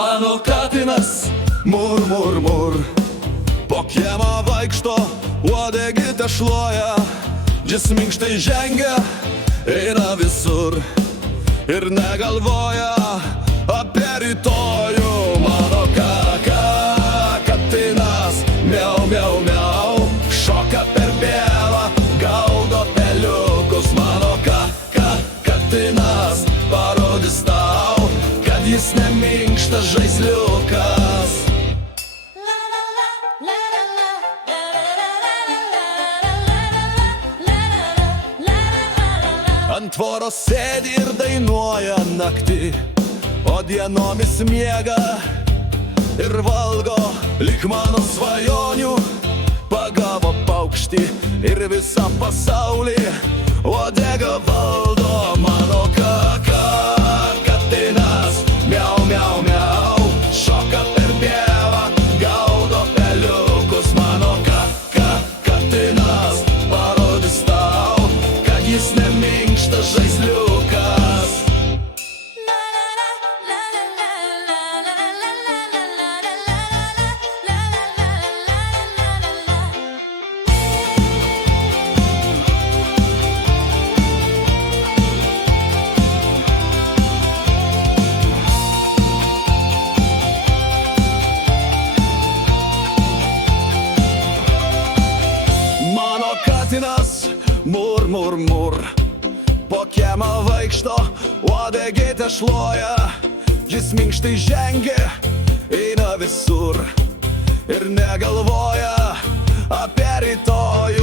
Mano katinas, mur, mur, mur. Po kiemą vaikšto, uodegytę šluoja, jis minkštai žengia, eina visur ir negalvoja apie rytojų. Mano katinas, miau, miau, miau, šoka per pievą, gaudo peliukus. Mano katinas parodys tau, kad jis neminkštas žaisliukas. Ant tvoros sėdi ir dainuoja naktį, o dienomis miega ir valgo lyg mano svajonių. Pagavo paukštį ir visą pasaulį uodega valdo. Mano katinas, miau, miau, miau, šoka per pievą, gaudo peliukus. Mano katinas parodys tau, kad jis neminkštas žaisliukas. Mano katinas, mur, mur, mur, po kiemą vaikšto, uodegytę šluoja, jis minkštai žengia, eina visur ir negalvoja apie rytojų.